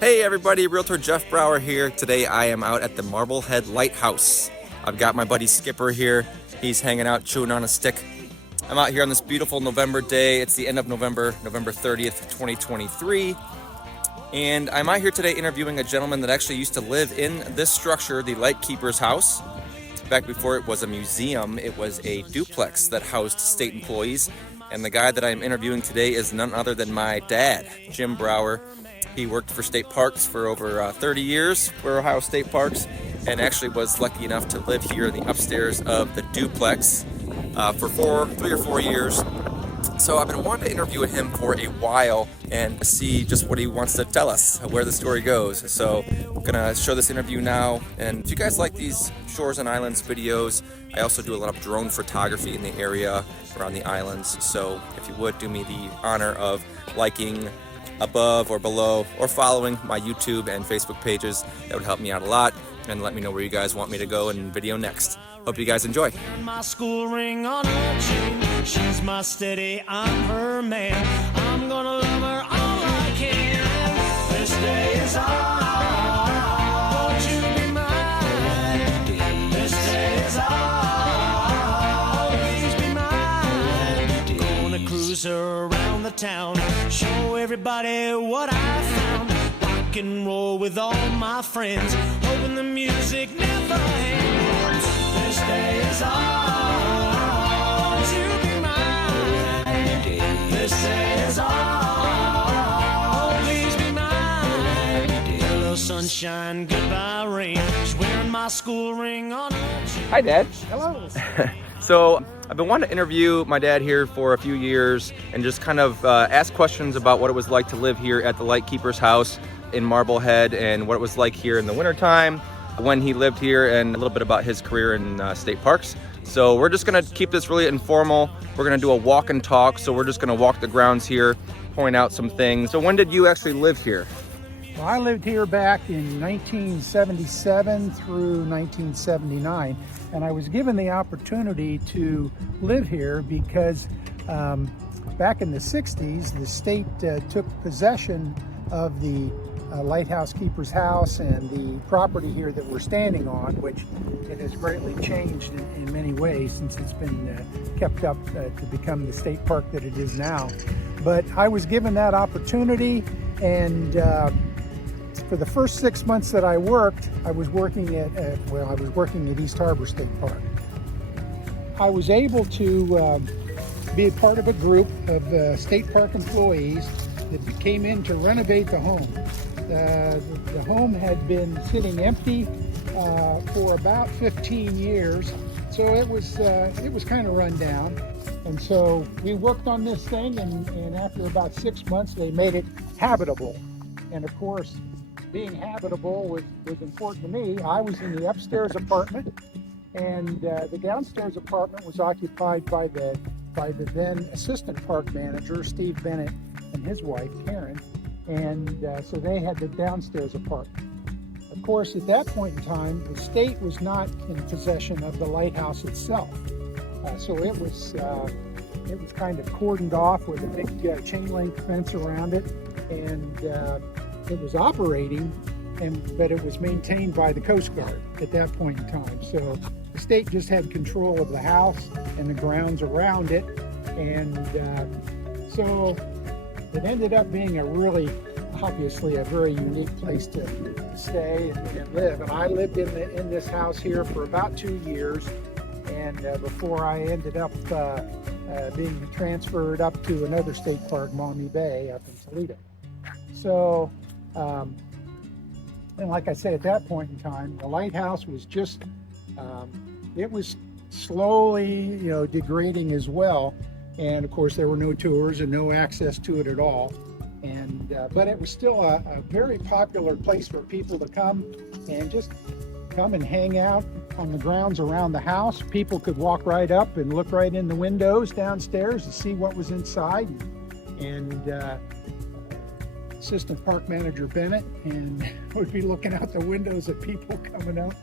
Hey everybody, Realtor Jeff Brower here. Today I am out at the Marblehead Lighthouse. I've got my buddy Skipper here. He's hanging out, chewing on a stick. I'm out here on this beautiful November day. It's the end of November, November 30th, 2023. And I'm out here today interviewing a gentleman that actually used to live in this structure, the Lightkeeper's house. Back before it was a museum, it was a duplex that housed state employees. And the guy that I'm interviewing today is none other than my dad, Jim Brower. He worked for state parks for over 30 years for Ohio State Parks, and actually was lucky enough to live here in the upstairs of the duplex for 3 or 4 years. So I've been wanting to interview him for a while and see just what he wants to tell us, where the story goes. So I'm gonna show this interview now. And if you guys like these Shores and Islands videos, I also do a lot of drone photography in the area around the islands. So if you would do me the honor of liking above or below or following my YouTube and Facebook pages, that would help me out a lot, and let me know where you guys want me to go in video next. Hope you guys enjoy. My school ring on her chain. She's my steady, I'm her man. I'm gonna love her all I can. This day is ours. Won't you be mine? This day is ours. Please be mine. Gonna cruise her around the town, show everybody what I found. Rock and roll with all my friends, hoping the music never ends. This day is ours, you be mine. This day is ours, please be mine. Hello sunshine, goodbye rain. She's wearing my school ring on her cheek. Hi Dad. Hello. So I've been wanting to interview my dad here for a few years and just kind of ask questions about what it was like to live here at the Lightkeeper's house in Marblehead, and what it was like here in the wintertime when he lived here, and a little bit about his career in state parks. So we're just gonna keep this really informal. We're gonna do a walk and talk. So we're just gonna walk the grounds here, point out some things. So when did you actually live here? Well, I lived here back in 1977 through 1979, and I was given the opportunity to live here because back in the 60s, the state took possession of the Lighthouse Keeper's house and the property here that we're standing on, which it has greatly changed in many ways since it's been kept up to become the state park that it is now. But I was given that opportunity, and for the first 6 months that I worked, I was working at East Harbor State Park. I was able to be a part of a group of state park employees that came in to renovate the home. The home had been sitting empty for about 15 years, so it was kind of run down. And so we worked on this thing, and after about 6 months, they made it habitable. And of course, being habitable was important to me. I was in the upstairs apartment, and the downstairs apartment was occupied by the then assistant park manager, Steve Bennett, and his wife, Karen. And so they had the downstairs apartment. Of course, at that point in time, the state was not in possession of the lighthouse itself. So it was kind of cordoned off with a big chain link fence around it, and it was operating, but it was maintained by the Coast Guard at that point in time. So the state just had control of the house and the grounds around it, and so it ended up being obviously a very unique place to stay and live. And I lived in this house here for about 2 years, and before I ended up being transferred up to another state park, Maumee Bay, up in Toledo. So, and like I said, at that point in time, the lighthouse was just, it was slowly, degrading as well. And of course, there were no tours and no access to it at all. And but it was still a very popular place for people to come and hang out on the grounds around the house. People could walk right up and look right in the windows downstairs to see what was inside. And Assistant Park Manager Bennett and would be looking out the windows at people coming up.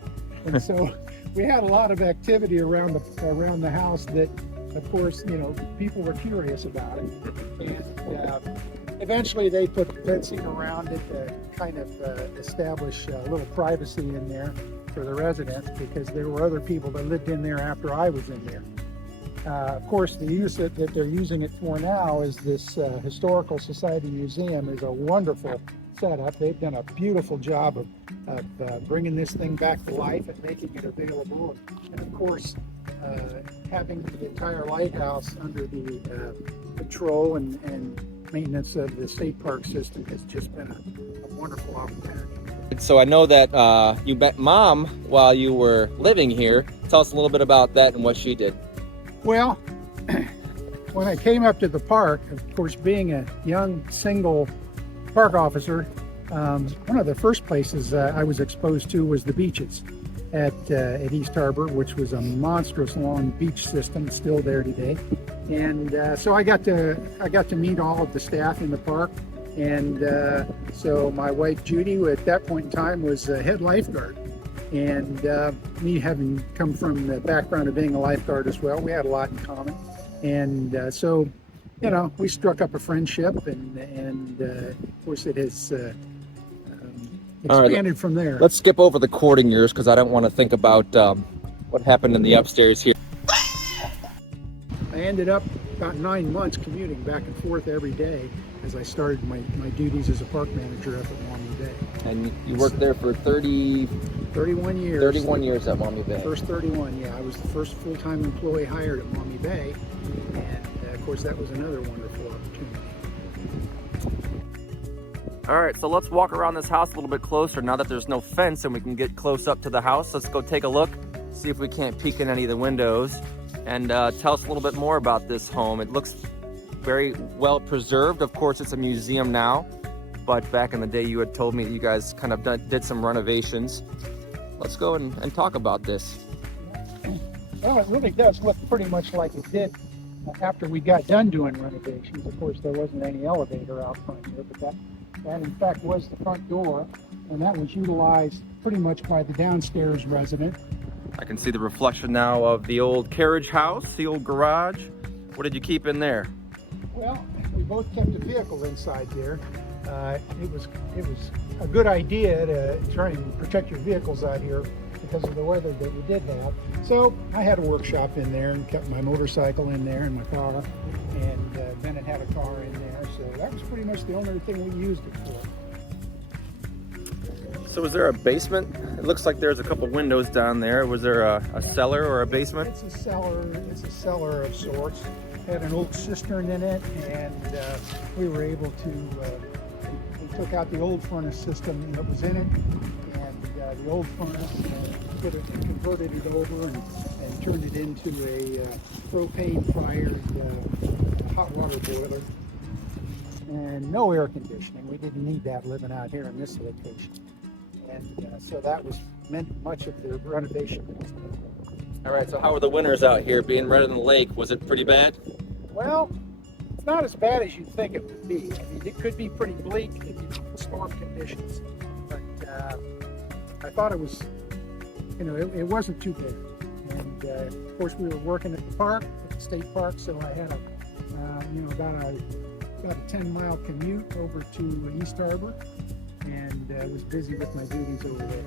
And so we had a lot of activity around the house that, of course, people were curious about it. And Eventually, they put fencing around it to kind of establish a little privacy in there for the residents, because there were other people that lived in there after I was in there. Of course, the use that they're using it for now is this Historical Society Museum is a wonderful setup. They've done a beautiful job of bringing this thing back to life and making it available. And of course, having the entire lighthouse under the control and maintenance of the state park system has just been a wonderful opportunity. So I know that you met Mom while you were living here. Tell us a little bit about that and what she did. Well, when I came up to the park, of course, being a young single park officer, one of the first places I was exposed to was the beaches at East Harbor, which was a monstrous long beach system, still there today. And so I got to meet all of the staff in the park. And so my wife Judy, who at that point in time was a head lifeguard, and me having come from the background of being a lifeguard as well, we had a lot in common. And so, you know, we struck up a friendship, and of course it has expanded from there. Let's skip over the courting years, because I don't want to think about what happened in the upstairs here. I ended up about 9 months commuting back and forth every day as I started my duties as a park manager up at Maumee Bay. And you worked there for 31 years. 31 years at Maumee Bay. First 31, yeah. I was the first full-time employee hired at Maumee Bay. And of course, that was another wonderful opportunity. All right, so let's walk around this house a little bit closer now that there's no fence and we can get close up to the house. Let's go take a look, see if we can't peek in any of the windows, and tell us a little bit more about this home. It looks very well preserved. Of course, it's a museum now, but back in the day you had told me that you guys kind of did some renovations. Let's go and talk about this. Well, it really does look pretty much like it did after we got done doing renovations. Of course, there wasn't any elevator out front here, but that in fact was the front door, and that was utilized pretty much by the downstairs resident. I can see the reflection now of the old carriage house, the old garage. What did you keep in there? Well, we both kept a vehicle inside there. It was a good idea to try and protect your vehicles out here because of the weather that we did have. So I had a workshop in there and kept my motorcycle in there and my car, and Bennett had a car in there. So that was pretty much the only thing we used it for. So was there a basement? It looks like there's a couple windows down there. Was there a cellar or a basement? It's a cellar of sorts. It had an old cistern in it, and we were able to, we took out the old furnace system that was in it, and the old furnace, converted it over and turned it into a propane-fired hot water boiler. And no air conditioning. We didn't need that living out here in this location. And so that was much of the renovation. All right, so how were the winters out here? Being right on the lake, was it pretty bad? Well, it's not as bad as you'd think it would be. I mean, it could be pretty bleak in storm conditions, but I thought it was, you know, it wasn't too bad. And of course, we were working at the park, at the state park, so I had about a 10-mile commute over to East Harbor, and was busy with my duties over there.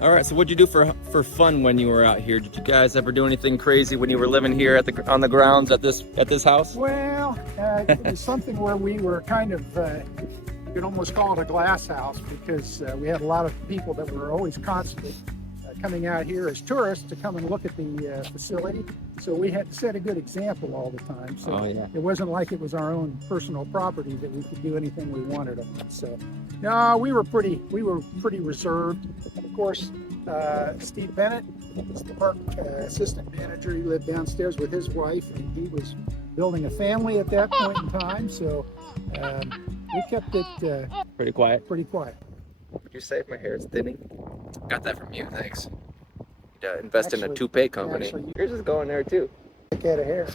All right, so what'd you do for fun when you were out here? Did you guys ever do anything crazy when you were living here on the grounds at this house? Well, it was something where we were kind of, you could almost call it a glass house, because we had a lot of people that were always constantly coming out here as tourists to come and look at the facility. So we had to set a good example all the time. So It wasn't like it was our own personal property that we could do anything we wanted of it. So no, we were pretty reserved. And of course, Steve Bennett is the park assistant manager. He lived downstairs with his wife, and he was building a family at that point in time. So we kept it pretty quiet. Pretty quiet. Would you say my hair is thinning? Got that from you, thanks. Invest in a toupee company. Yours is going there too. Look at a hair.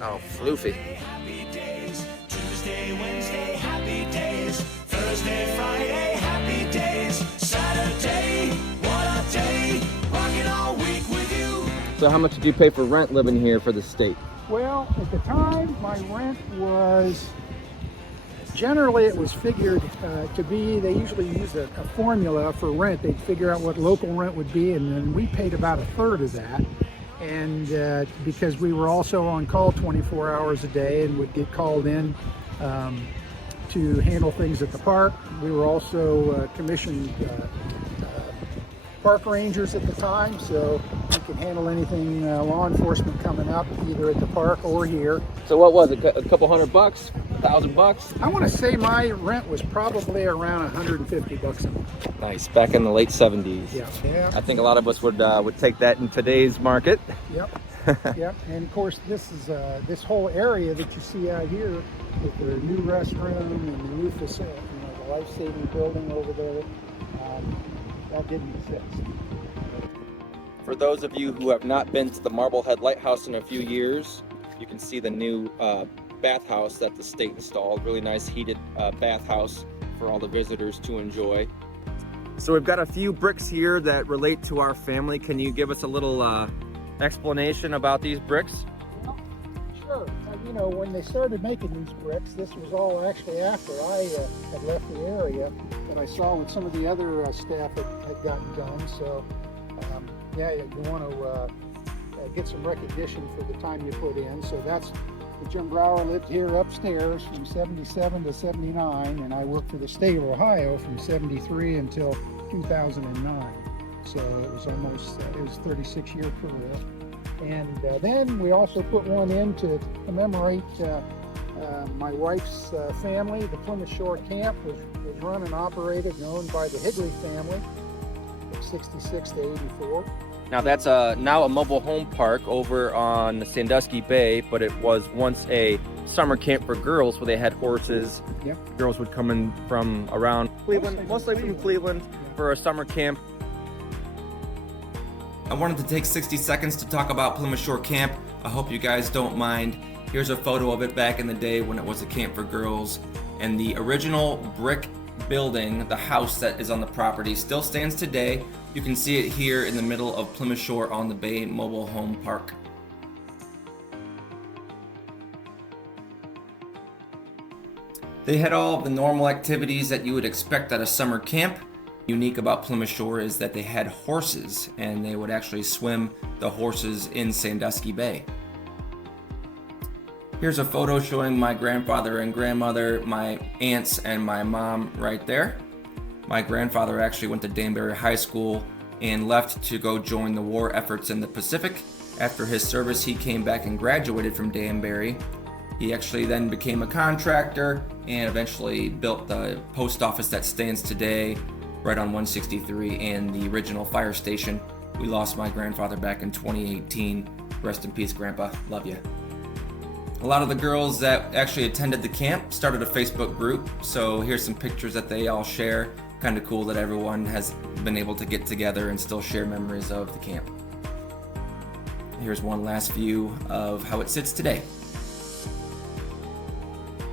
Oh, floofy. Happy days. Tuesday, Wednesday, happy days. Thursday, Friday, happy days. Saturday, what a day. Rocking all week with you. So how much did you pay for rent living here for the state? Well, at the time, my rent was, generally it was figured to be, they usually use a formula for rent. They'd figure out what local rent would be, and then we paid about a third of that. And because we were also on call 24 hours a day and would get called in to handle things at the park. We were also commissioned park rangers at the time, so we could handle anything law enforcement coming up, either at the park or here. So what was it? A couple $100, $1,000? I want to say my rent was probably around $150 a month. Nice. Back in the late 70s. Yeah. I think a lot of us would take that in today's market. Yep. Yep. And of course, this is this whole area that you see out here with the new restroom and the new facility, the life-saving building over there. That didn't exist. For those of you who have not been to the Marblehead Lighthouse in a few years, you can see the new bathhouse that the state installed. Really nice heated bathhouse for all the visitors to enjoy. So we've got a few bricks here that relate to our family. Can you give us a little explanation about these bricks? Sure. When they started making these bricks, this was all actually after I had left the area, and I saw what some of the other staff had gotten done. So, yeah, you want to get some recognition for the time you put in. So that's, Jim Brower lived here upstairs from 77 to 79, and I worked for the state of Ohio from 73 until 2009. So it was almost, it was a 36-year career. And then we also put one in to commemorate my wife's family. The Plymouth Shore Camp was run and operated and owned by the Higley family from 66 to 84. Now that's now a mobile home park over on Sandusky Bay, but it was once a summer camp for girls where they had horses. Yep. Girls would come in from around Cleveland, mostly from Cleveland, for a summer camp. I wanted to take 60 seconds to talk about Plymouth Shore Camp. I hope you guys don't mind. Here's a photo of it back in the day when it was a camp for girls. And the original brick building, the house that is on the property, still stands today. You can see it here in the middle of Plymouth Shore on the Bay Mobile Home Park. They had all of the normal activities that you would expect at a summer camp. Unique about Plymouth Shore is that they had horses, and they would actually swim the horses in Sandusky Bay. Here's a photo showing my grandfather and grandmother, my aunts, and my mom right there. My grandfather actually went to Danbury High School and left to go join the war efforts in the Pacific. After his service, he came back and graduated from Danbury. He actually then became a contractor and eventually built the post office that stands today right on 163 and the original fire station. We lost my grandfather back in 2018. Rest in peace, Grandpa. Love you. A lot of the girls that actually attended the camp started a Facebook group, so here's some pictures that they all share. Kind of cool that everyone has been able to get together and still share memories of the camp. Here's one last view of how it sits today.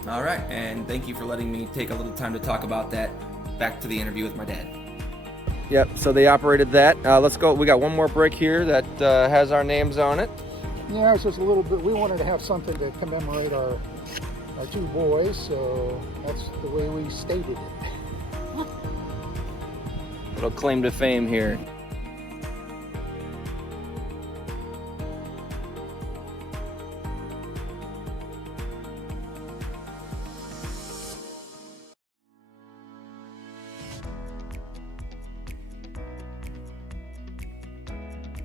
All right, and thank you for letting me take a little time to talk about that. Back to the interview with my dad. Yep, so they operated that. Let's go. We got one more brick here that has our names on it. Yeah, it's just a little bit, we wanted to have something to commemorate our two boys, so that's the way we stated it. Little claim to fame here.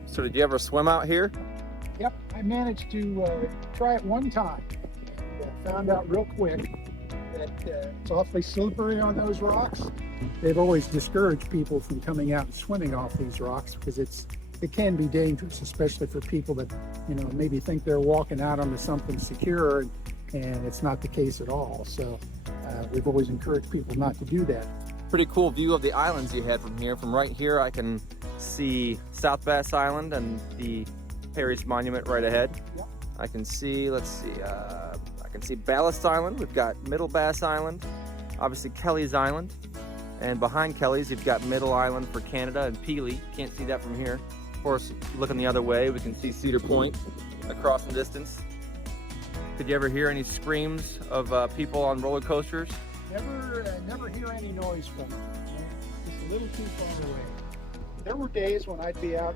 So did you ever swim out here? Yep, I managed to try it one time and found out real quick that it's awfully slippery on those rocks. They've always discouraged people from coming out and swimming off these rocks because it can be dangerous, especially for people that maybe think they're walking out onto something secure, and it's not the case at all. So we've always encouraged people not to do that. Pretty cool view of the islands you had from here. From right here, I can see South Bass Island and the Perry's Monument right ahead. Yep. I can see, let's see, I can see Ballast Island. We've got Middle Bass Island, obviously Kelly's Island, and behind Kelly's you've got Middle Island for Canada and Peely. Can't see that from here. Of course, looking the other way, we can see Cedar Point across the distance. Did you ever hear any screams of people on roller coasters? Never hear any noise from it. Just a little too far away. There were days when I'd be out,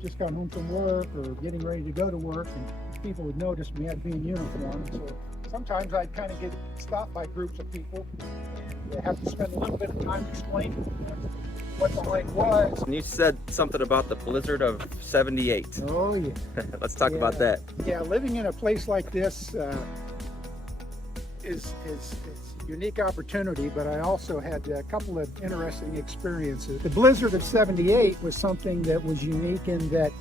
just got home from work or getting ready to go to work, and people would notice me. I'd be in uniform. So sometimes I'd kind of get stopped by groups of people. They have to spend a little bit of time explaining what the lake was. And you said something about the blizzard of '78. Oh yeah. Let's talk about that. Yeah, living in a place like this is a unique opportunity, but I also had a couple of interesting experiences. The blizzard of '78 was something that was unique in that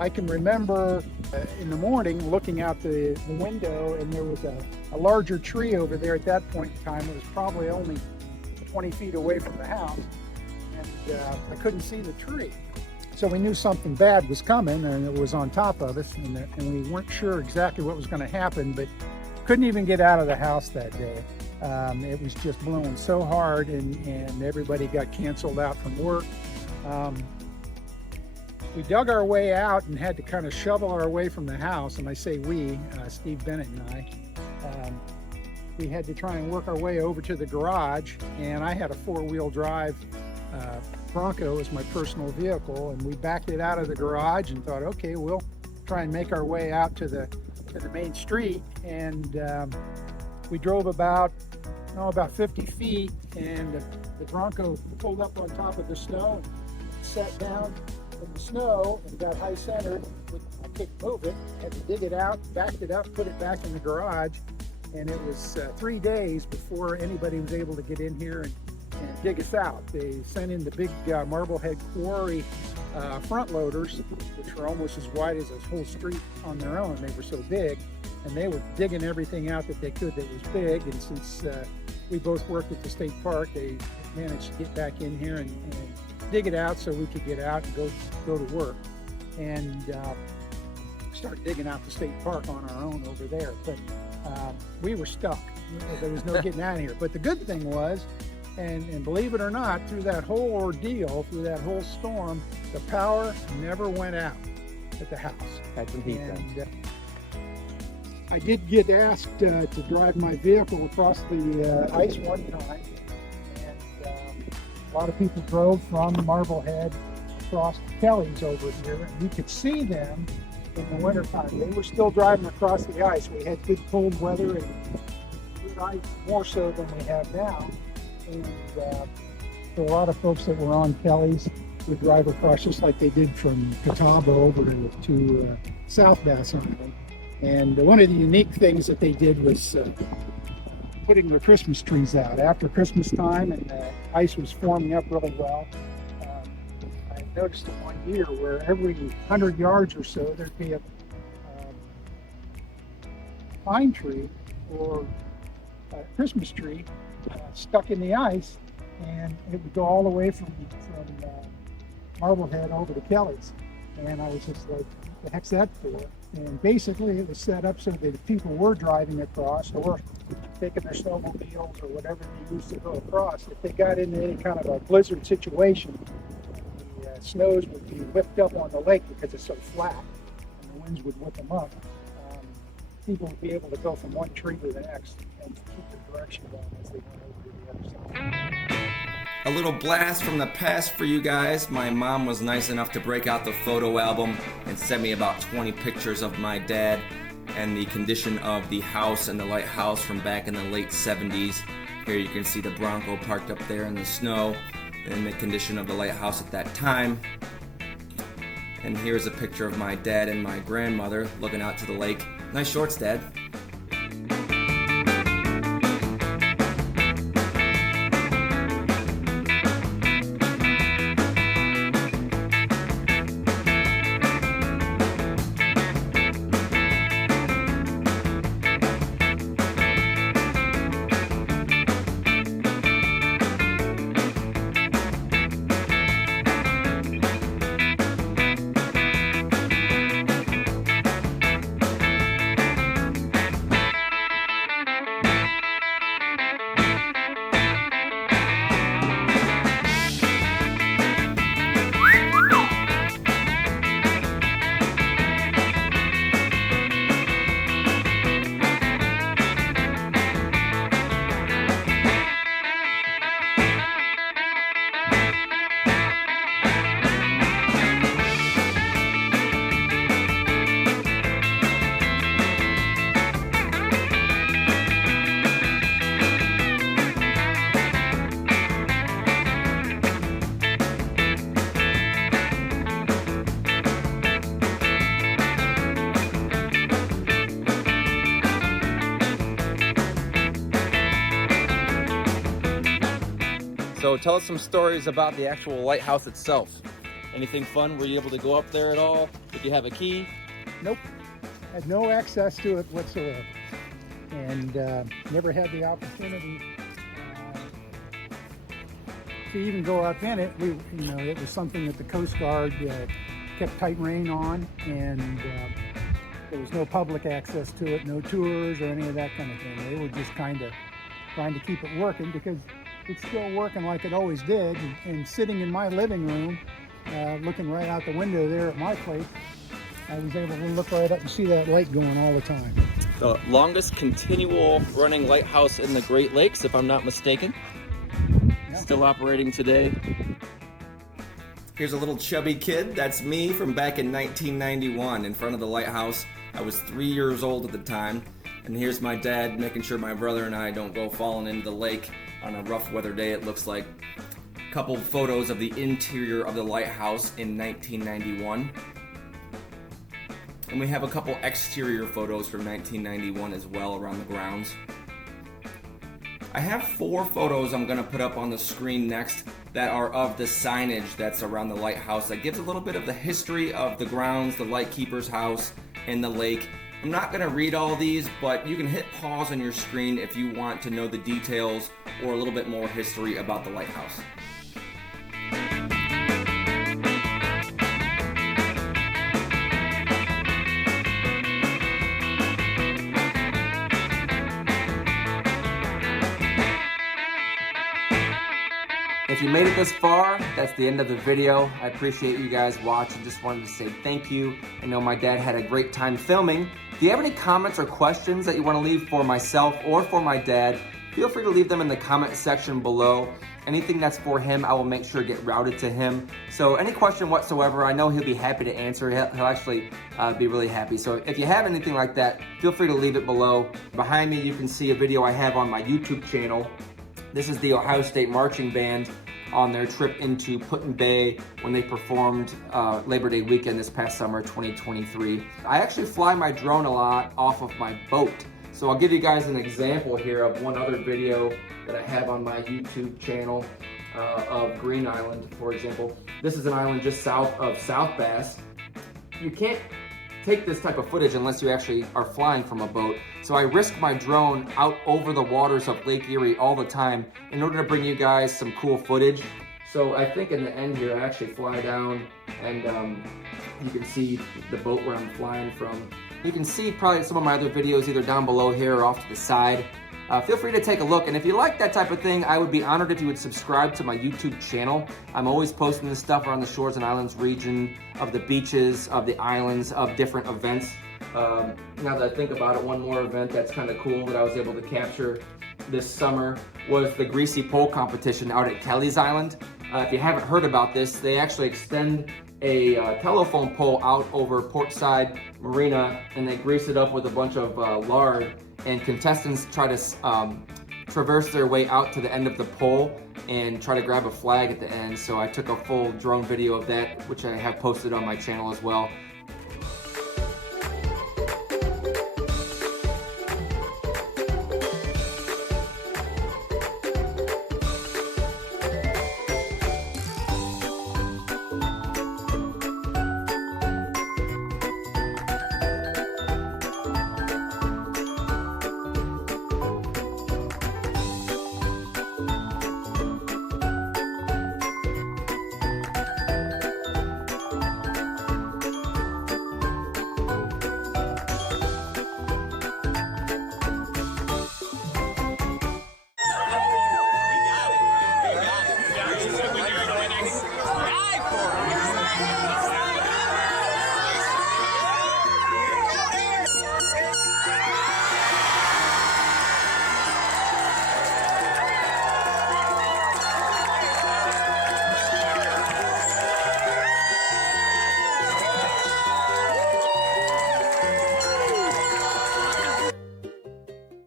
I can remember in the morning looking out the window, and there was a larger tree over there at that point in time. It was probably only 20 feet away from the house, and I couldn't see the tree. So we knew something bad was coming, and it was on top of us, and we weren't sure exactly what was going to happen, but couldn't even get out of the house that day. It was just blowing so hard, and everybody got canceled out from work. We dug our way out and had to kind of shovel our way from the house, and I say we, Steve Bennett and I. We had to try and work our way over to the garage, and I had a four-wheel drive Bronco as my personal vehicle, and we backed it out of the garage and thought, okay, we'll try and make our way out to the main street. And we drove about 50 feet, and the Bronco pulled up on top of the snow and sat down in the snow and got high centered. I couldn't move it, had to dig it out, backed it up, put it back in the garage, and it was 3 days before anybody was able to get in here and dig us out. They sent in the big Marblehead quarry front loaders, which were almost as wide as this whole street on their own. They were so big, and they were digging everything out that they could that was big. And since we both worked at the state park, they managed to get back in here and dig it out so we could get out and go to work, and start digging out the state park on our own over there. But we were stuck. There was no getting out of here. But the good thing was, and believe it or not, through that whole ordeal, through that whole storm, the power never went out at the house. Had some heat And I did get asked to drive my vehicle across the ice one time, and a lot of people drove from Marblehead across Kelly's over here, and we could see them in the wintertime. They were still driving across the ice. We had good cold weather and good ice, more so than we have now. And so a lot of folks that were on Kelly's would drive across just like they did from Catawba over to South Bass Island. And one of the unique things that they did was putting their Christmas trees out after Christmas time, and the ice was forming up really well. I noticed in one year where every 100 yards or so there'd be a pine tree or a Christmas tree stuck in the ice, and it would go all the way from Marblehead over to Kelly's. And I was just like, what the heck's that for? And basically it was set up so that if people were driving across or taking their snowmobiles or whatever they used to go across, if they got into any kind of a blizzard situation, the snows would be whipped up on the lake because it's so flat, and the winds would whip them up. People would be able to go from one tree to the next and keep the direction going as they went over to the other side. A little blast from the past for you guys. My mom was nice enough to break out the photo album and send me about 20 pictures of my dad and the condition of the house and the lighthouse from back in the late 70s. Here you can see the Bronco parked up there in the snow and the condition of the lighthouse at that time. And here's a picture of my dad and my grandmother looking out to the lake. Nice shorts, Dad. So tell us some stories about the actual lighthouse itself. Anything fun? Were you able to go up there at all? Did you have a key? Nope, had no access to it whatsoever, and never had the opportunity to even go up in it. It was something that the Coast Guard kept tight rein on, and there was no public access to it, no tours or any of that kind of thing. They were just kind of trying to keep it working, because it's still working like it always did. And sitting in my living room, looking right out the window there at my place, I was able to look right up and see that light going all the time. The longest continual running lighthouse in the Great Lakes, if I'm not mistaken. Yeah. Still operating today. Here's a little chubby kid. That's me from back in 1991 in front of the lighthouse. I was 3 years old at the time. And here's my dad making sure my brother and I don't go falling into the lake on a rough weather day, it looks like. A couple photos of the interior of the lighthouse in 1991. And we have a couple exterior photos from 1991 as well around the grounds. I have 4 photos I'm gonna put up on the screen next that are of the signage that's around the lighthouse that gives a little bit of the history of the grounds, the lightkeeper's house, and the lake. I'm not gonna read all these, but you can hit pause on your screen if you want to know the details or a little bit more history about the lighthouse. If you made it this far, that's the end of the video. I appreciate you guys watching. Just wanted to say thank you. I know my dad had a great time filming. If you have any comments or questions that you want to leave for myself or for my dad, feel free to leave them in the comment section below. Anything that's for him, I will make sure to get routed to him. So any question whatsoever, I know he'll be happy to answer. He'll actually be really happy. So if you have anything like that, feel free to leave it below. Behind me, you can see a video I have on my YouTube channel. This is the Ohio State Marching Band on their trip into Put-in-Bay when they performed Labor Day weekend this past summer, 2023. I actually fly my drone a lot off of my boat. So I'll give you guys an example here of one other video that I have on my YouTube channel of Green Island, for example. This is an island just south of South Bass. You can't take this type of footage unless you actually are flying from a boat. So I risk my drone out over the waters of Lake Erie all the time in order to bring you guys some cool footage. So I think in the end here, I actually fly down and you can see the boat where I'm flying from. You can see probably some of my other videos either down below here or off to the side. Feel free to take a look, and if you like that type of thing, I would be honored if you would subscribe to my YouTube channel. I'm always posting this stuff around the Shores and Islands region, of the beaches, of the islands, of different events. Now that I think about it, one more event that's kind of cool that I was able to capture this summer was the Greasy Pole competition out at Kelly's Island. If you haven't heard about this, they actually extend a telephone pole out over Portside Marina, and they grease it up with a bunch of lard, and contestants try to traverse their way out to the end of the pole and try to grab a flag at the end. So I took a full drone video of that, which I have posted on my channel as well.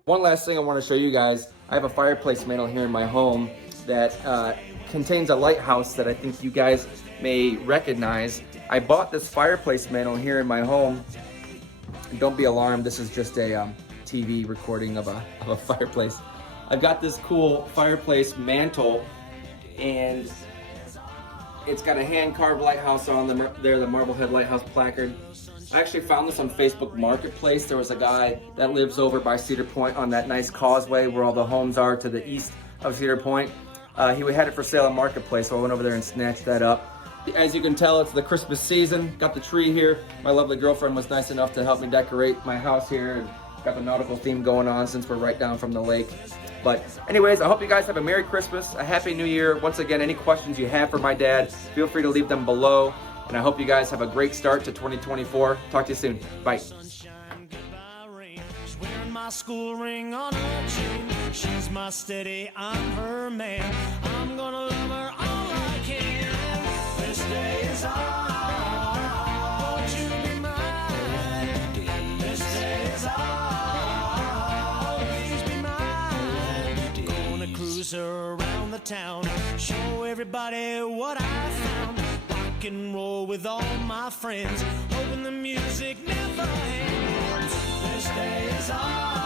One last thing I want to show you guys. I have a fireplace mantle here in my home that contains a lighthouse that I think you guys may recognize. I bought this fireplace mantle here in my home. And don't be alarmed, this is just a TV recording of a fireplace. I've got this cool fireplace mantle and it's got a hand-carved lighthouse on there, the Marblehead Lighthouse placard. I actually found this on Facebook Marketplace. There was a guy that lives over by Cedar Point on that nice causeway where all the homes are to the east of Cedar Point. He had it for sale on Marketplace, so I went over there and snatched that up. As you can tell, it's the Christmas season. Got the tree here. My lovely girlfriend was nice enough to help me decorate my house here, and got the nautical theme going on since we're right down from the lake. But anyways, I hope you guys have a Merry Christmas, a Happy New Year. Once again, any questions you have for my dad, feel free to leave them below. And I hope you guys have a great start to 2024. Talk to you soon. Bye. My school ring on her chain. She's my steady, I'm her man. I'm gonna love her all I can. This day is ours. Won't you be mine? This day is ours. Please be mine. Gonna cruise her around the town, show everybody what I found. Rock and roll with all my friends, hoping the music never ends. This day is ours.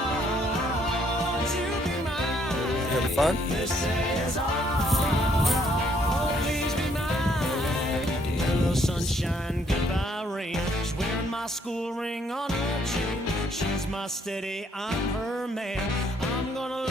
You be mine. You having fun? This day is ours. Please be mine. Hello sunshine, goodbye rain. She's wearing my school ring on her chain. She's my steady, I'm her man. I'm gonna